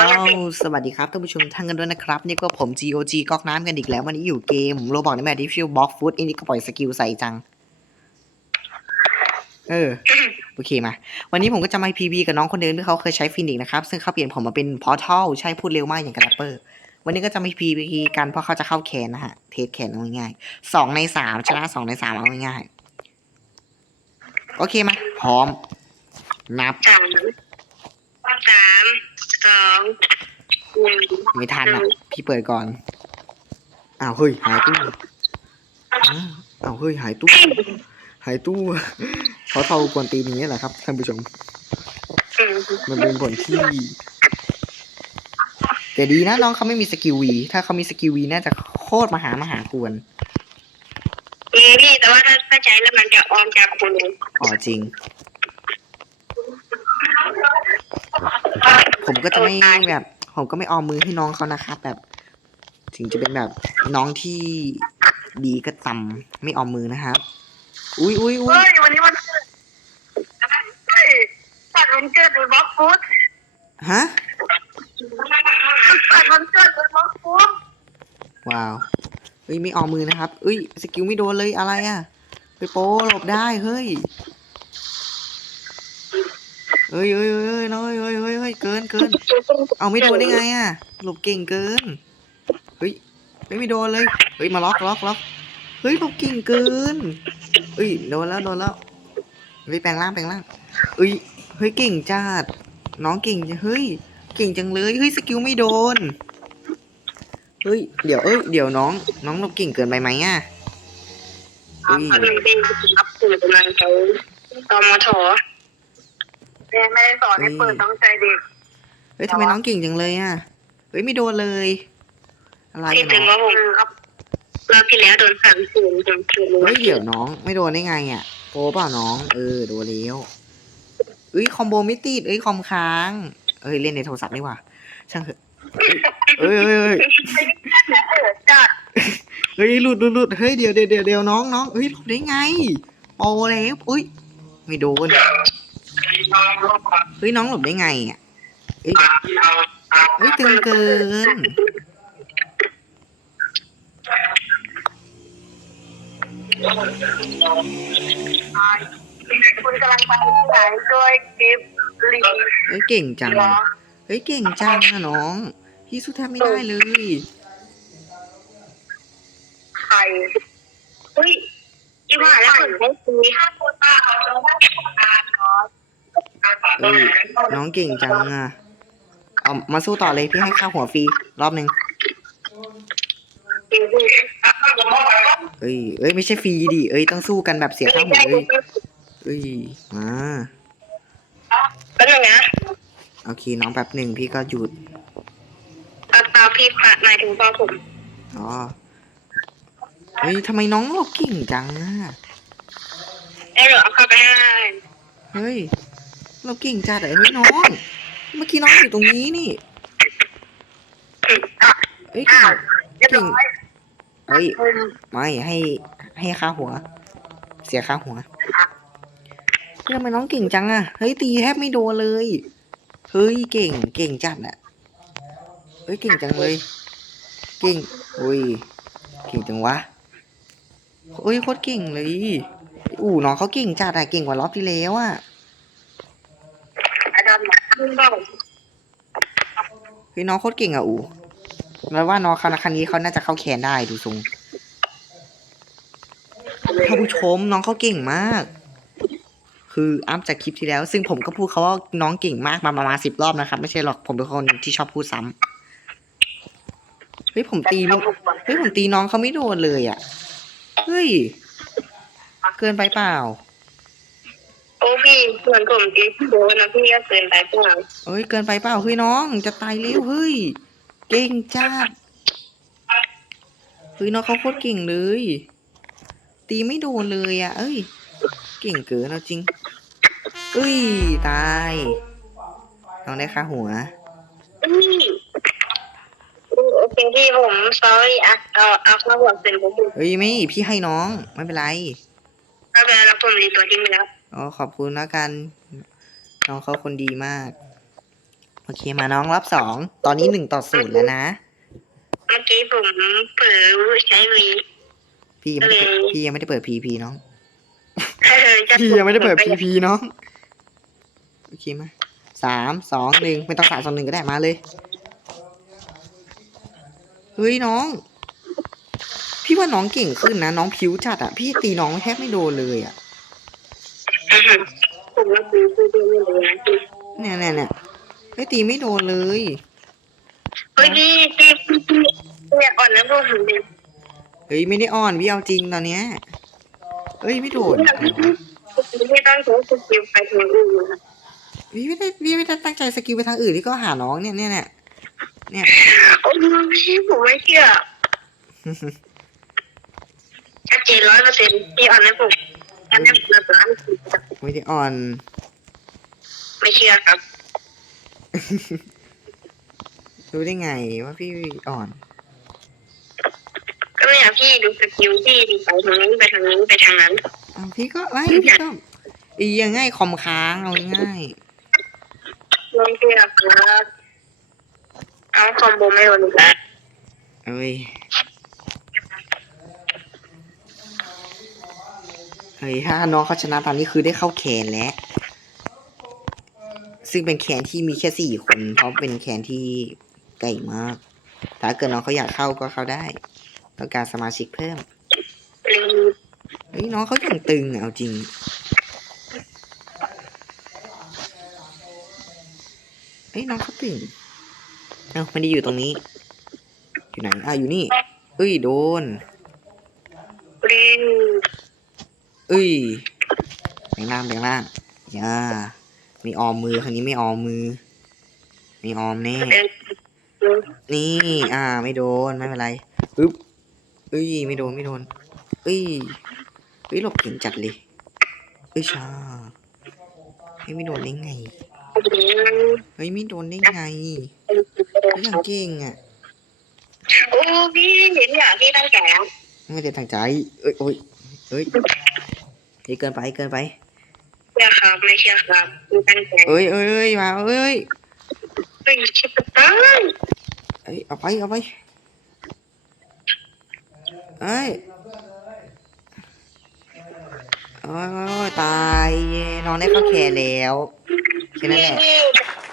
ก็สวัสดีครับท่านผู้ชมทั้งกันด้วยนะครับ นี่ก็ผม GOG ก๊อกน้ำกันอีกแล้ววันนี้อยู่เกมโรบอกในแบบที่ชื่อบล็อกฟุตอันนี้ก็ปล่อยสกิลใส่จัง เออ โอเคมา วันนี้ผมก็จะมา PB กับน้องคนเดิมที่เขาเคยใช้ฟินิกนะครับ ซึ่งเขาเปลี่ยนผมมาเป็นพอร์ทัลใช่พูดเร็วมากอย่างกับแรปเปอร์ วันนี้ก็จะมา PB กันเพราะเขาจะเข้าแคนนะฮะ เทสแคนเอาง่ายๆสองในสามชนะสองในสามเอาง่ายๆโอเคมาพร้อม นับสามสาม สองหนึ่งไม่ทันอะ พี่เปิดก่อน อ้าวเฮ้ยหายตู้อ้าวอ้าวเฮ้ยหายตู้ หายตู้เขาเท่ากวนตีนอย่างนี้แหละครับท่านผู้ชมอืมมันเป็นผลที่แต่ดีนะน้องเขาไม่มีสกิลวี ถ้าเขามีสกิลวีน่าจะโคตรมหามหากวนมีพี่แต่ว่าถ้าถ้าใช้แล้วมันจะออมจากคุณอ๋อจริง ผมก็จะไม่แบบ ผมก็ไม่ออมมือให้น้องเขานะครับแบบ ถึงจะเป็นแบบน้องที่ดีก็ตำไม่ออมมือนะครับ อุ้ยอุ้ยอุ้เฮ้ยยวันนี้มันเฮ้ยตัดวันเกิดบนบล็อกฟุตฮะตัดวันเกิดบนบล็อกฟุตว้าวเฮ้ยไม่ออมมือนะครับเอ้ยสกิลไม่โดนเลยอะไรอะ ไปโป้หลบได้เฮ้ย เฮ้ยเฮ้ยเฮ้ยเฮ้ยน้อยเฮ้ยเฮ้ยเฮ้ยเกินเกินเอาไม่โดนได้ไงอะหลบเก่งเกินเฮ้ยไม่โดนเลยเฮ้ยมาล็อกล็อกล็อกเฮ้ยหลบเก่งเกินเฮ้ยโดนแล้วโดนแล้วเฮ้ยแปลงร่างแปลงร่างเฮ้ยเฮ้ยเก่งจัดน้องเก่งจังเฮ้ยเก่งจังเลยเฮ้ยสกิลไม่โดนเฮ้ยเดี๋ยวเอ้ยเดี๋ยวน้อง น้องหลบเก่งเกินไปไหมอะเฮ้ยอันนี้เป็นรับสื่อกำลังเขาตอมทเรี ยนไม่ได้สอนให้เปิดต้องใจเด็กเฮ้ยทำไมน้องเก่งจังเลยอะเฮ้ยไม่โดนเลย อะไรที่อะถึงน้องว่าผมครับรอบที่แล้วโดนสามศูนย์สามศูนย์เฮ้ยเดี๋ยวน้อง ไม่โดนได้ไงอะโปเปล่าน้อง เออโดนแล้วเอ้ยคอมโบไม่ติดเอ้ยคอมค้าง เอ้ยเล่นในโทรศัพท์ดีกว่า ช่างเถอะเอ้ยเอ้ยเอ้ยจัดเฮ้ยหลุดหลุดหลุดเฮ้ยเดี๋ยวเดี๋ยวเดี๋ยวเดี๋ยวน้องน้องเฮ้ยหลุดได้ไงโปแล้วอุ้ยไม่โดน เฮ้ยน้องหลบได้ไงอะเอ้ยเฮ้ยตึงเกิน คุณกำลังไปที่ไหนด้วยกิฟต์ลีเฮ้ยเก่งจังเหรอเฮ้ยเก่งจังอะน้อง พี่สู้แทบไม่ได้เลยใครอุ้ยอีว่าแล้วเหมือนไม่คุยเอ้ ยน้องเก่งจังอะเอามาสู้ต่อเลยพี่ให้ค่าหัวฟรีรอบหนึ่งเอ้ย เอ้ยไม่ใช่ฟรีดิ เอ้ยต้องสู้กันแบบเสียค่าหัวเอ้ยเอ้ยมาก็หนึ่งนะโอเคน้องแป๊บหนึ่งพี่ก็หยุดเอาเปล่าพี่ผ่านหมายถึงพ่อผมอ๋อเฮ้ยทำไมน้องเราเก่งจังอะได้เหรอเอาเข้าไปให้ เฮ้ย เราเก่งจัดอะเฮ้ยน้อง เมื่อกี้น้องอยู่ตรงนี้นี่เอ้ยเก่งเรียบร้อยเฮ้ยไม่ให้ให้ค่าหัว เสียค่าหัวเฮ้ยทำไมน้องเก่งจังอะเฮ้ยตีแทบไม่โดนเลย เฮ้ยเก่งเก่งจัดอะเฮ้ยเก่งจังเลย เก่งอุ้ยเก่งจังวะเฮ้ยโคตรเก่งเลย อู้น้องเขาเก่งจัดอะเก่งกว่ารอบที่แล้วอะ ขึ้นบ้างเฮ้ยน้องโคตรเก่งอะอูแล้วว่าน้องเขานะคันนี้เขาน่าจะเข้าแคนได้ดูทรงท่านผู้ชมน้องเขาเก่งมาก คืออัพจากคลิปที่แล้ว ซึ่งผมก็พูดเขาว่าน้องเก่งมากมาประมาณสิบรอบนะครับ ไม่ใช่หรอกผมเป็นคนที่ชอบพูดซ้ำเฮ้ยผมตีเฮ้ยผมตีน้องเขาไม่โดนเลยอะเฮ้ย เกินไปเปล่า โอ้พี่ส่วนผมที่โดนนะพี่ก็เกินไปเปล่าเอ้ยเกินไปเปล่าเฮ้ยน้อง จะตายเร็วเฮ้ยเก่งจัดเฮ้ยน้องเขาโคตรเก่งเลย ตีไม่โดนเลยอะ เอ้ย เก่งเกินเอาจริงเอ้ยตายน้องได้ค่าหัวนี่โอเคพี่ผม sorry อะเอาเอาเข้าหัวเป็นผมเอ้ยไม่พี่ให้น้องไม่เป็นไร ถ้าเป็นแล้วผมรีตัวทิ้งไปแล้ว อ๋อขอบคุณแล้วกัน น้องเขาคนดีมาก โอเคมาน้องรอบสอง ตอนนี้หนึ่งต่อศูนย์แล้วนะ เมื่อกี้ผมเผลอใช้วีพี่ยังไม่ได้เปิดเออพี่ยังไม่ได้เปิดพีพีน้องเออจะพี่ยังไม่ได้เปิดพีพีน้อง โอเคมาสามสองหนึ่งไม่ต้องสามสองหนึ่งก็ได้มาเลย เฮ้ยน้อง พี่ว่าน้องเก่งขึ้นนะ น้องผิวจัดอะพี่ตีน้องแทบไม่โดนเลยอะ ผมว่าดูดูดูดูนะพี่เนี่ยเนี่ยเนี่ยไม่ตีไม่โดนเลย เฮ้ยพี่พี่พี่เนี่ยอ่อนนะพวกผมดิเฮ้ยไม่ได้อ่อนพี่เอาจริงตอนเนี้ยเฮ้ยไม่โดนอะไรวะพี่ต้องใช้สกิลไปถึงอื่นนะพี่ไม่ได้พี่ไม่ได้ตั้งใจสกิลไปทางอื่นที่ก็หาน้องเนี่ยเนี่ยเนี่ยเนี่ยโอ้ยผมไม่เชื่อชัดเจนร้อยเปอร์เซ็นต์พี่อ่อนนะผมอันนี้เราล้าน ไม่ได้อ่อน ไม่เชื่อครับ รู้ได้ไงว่าพี่อ่อน ก็เนี่ยพี่ดูสกิลพี่ดีไปทางนี้ไปทางนี้ไปทางนั้น เอาพี่ก็ไม่พี่ก็อียังง่ายคอมค้างเอาง่ายไม่เชื่อครับ เอาคอมโบไม่โดนอีกแล้วเอ้ย เฮ้ยถ้าน้องเขาชนะตอนนี้คือได้เข้าแคนแล้ว ซึ่งเป็นแคนที่มีแค่สี่คน เพราะเป็นแคนที่ไก่มาก ถ้าเกิดน้องเขาอยากเข้าก็เข้าได้ต้องการสมาชิกเพิ่มเฮ้ยน้องเขาอย่างตึงอะเอาจริง เฮ้ยน้องเขาตึงเอ้าไม่ได้อยู่ตรงนี้ อยู่ไหนอะอยู่นี่ เอ้ยโดนลิง เอ้ยแบงล่างแบงล่างอย่ามีออมมือครั้งนี้ไม่ออมมือ มีออมแน่เดินนี่ อ่า ไม่โดน ไม่เป็นไรปึ๊บเอ้ย ไม่โดน ไม่โดน เอ้ยเฮ้ย หลบเก่งจัดเลย เอ้ยชาเฮ้ยไม่โดนได้ไง เฮ้ย ไม่โดนได้ไงเฮ้ยอย่างเก่งอะ โอ้พี่เห็นอย่างพี่ตั้งใจแล้ว ไม่ได้ตั้งใจ เอ้ยโอ้ยเอ้ย เฮ้ยเกินไปเกินไปเชื่อครับไม่เชื่อครับพี่ตั้งใจเอ้ยเอ้ยเอ้ยมาเอ้ยเฮ้ยชิบะตั้งเอ้ยเอาไปเอาไปเอ้ยโอ้ยโอ้ยโอ้ยตายเย้น้องได้เข้าแคร์แล้วแค่นั้นแหละพี่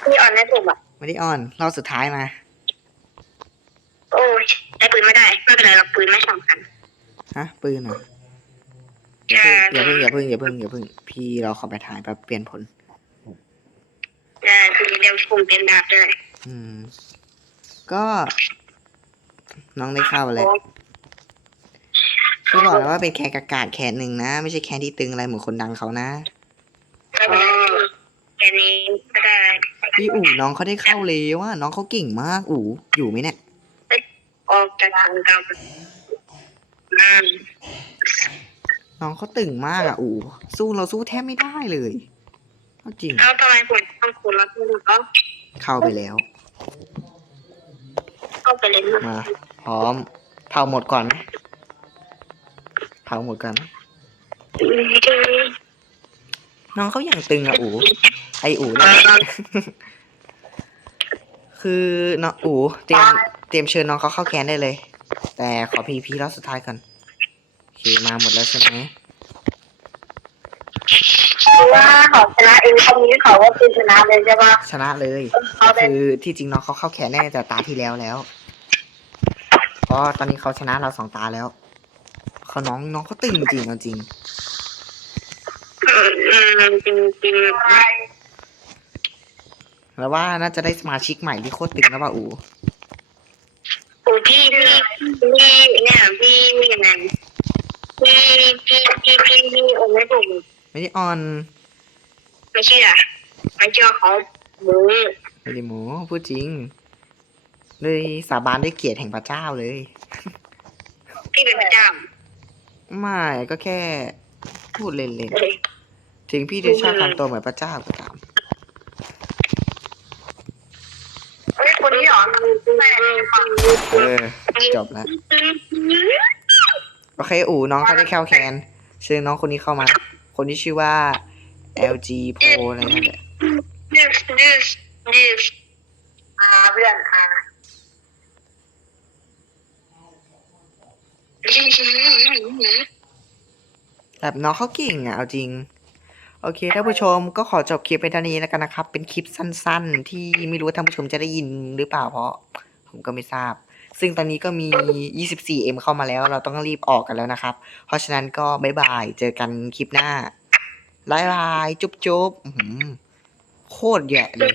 พี่อ่อนแน่ผมอะไม่ได้อ่อนรอบสุดท้ายมา โอ้ยใช้ปืนไม่ได้ไม่เป็นไรหรอกปืนไม่สำคัญฮะปืนเหรอใช่ อย่าเพิ่งอย่าเพิ่งอย่าเพิ่งอย่าเพิ่งอย่าเพิ่ง พี่เราขอไปถ่ายแป๊บเปลี่ยนผลแต่ทีเดียวผมเป็นดาบด้วยอืม ก็น้องได้เข้าเลยพี่บอกแล้วว่าเป็นแคนกากาศแคนหนึ่งนะ ไม่ใช่แคนที่ตึงอะไรเหมือนคนดังเขานะไม่เป็นไรแค่นี้ก็ได้พี่อู๋น้องเขาได้เข้าเลยว่า น้องเขาเก่งมากอู๋อยู่ไหมเนี่ย ออกจากทางดำอืม น้องเขาตึงมากอะอู๋สู้เราสู้แทบไม่ได้เลยเอาจริงแล้วทำไมผมต้องคุณรับมือก็เข้าไปแล้ว เข้าไปเลยนะมา พร้อมเผาหมดก่อนไหมเผาหมดก่อนไหมน้องเขาอย่างตึงอะอู๋ไออู๋เนี่ยคือน้องอู๋เตรียมเตรียมเชิญน้องเขาเข้าแคนได้เลย แต่ขอพีพีรอบสุดท้ายก่อนโอเค มาหมดแล้วใช่ไหมว่าเขาชนะเองเขานี้เขาก็คือชนะเลยใช่ปะชนะเลยเขาก็เป็นคือที่จริงน้องเขาเข้าแคนได้แต่ตาที่แล้วแล้วเพราะตอนนี้เขาชนะเราสองตาแล้วเขาน้องน้องเขาตึงจริงเอาจริงอืมจริงจริงแล้วว่าน่าจะได้สมาชิกใหม่ที่โคตรตึงแล้วป่ะอูโอ้พี่พี่พี่เนี่ยพี่มีอะไร พี่พี่พี่พี่พี่โอ้ไม่ถูกไม่ได้ออนไม่เชื่อไม่เชื่อเขามือไม่ได้หมูพูดจริง เลยสาบานด้วยเกียรติแห่งพระเจ้าเลย พี่เป็นพระเจ้าไม่ก็แค่ พูดเล่นๆถึงพี่จะชอบทำตัวเหมือนพระเจ้าก็ตามเฮ้ยคนนี้เหรอแม่ฟังเออจบแล้ว โอเคอู๋น้องเขาได้เข้าแคนเชิญน้องคนนี้เข้ามา คนที่ชื่อว่า LG Pro อะไรนั่นแหละ this this this อาเพื่อนอาอืมอืมอืมแบบน้องเขาเก่งอะเอาจริง โอเคท่านผู้ชมก็ขอจบคลิปไปเท่านี้แล้วกันนะครับ เป็นคลิปสั้น ๆ ที่ไม่รู้ว่าท่านผู้ชมจะได้ยินหรือเปล่าเพราะ ผมก็ไม่ทราบ ซึ่งตอนนี้ก็มี 24M เข้ามาแล้ว เราต้องรีบออกกันแล้วนะครับ เพราะฉะนั้นก็บายบาย เจอกันคลิปหน้าบายบาย จุ๊บจุ๊บโคตรแย่เลย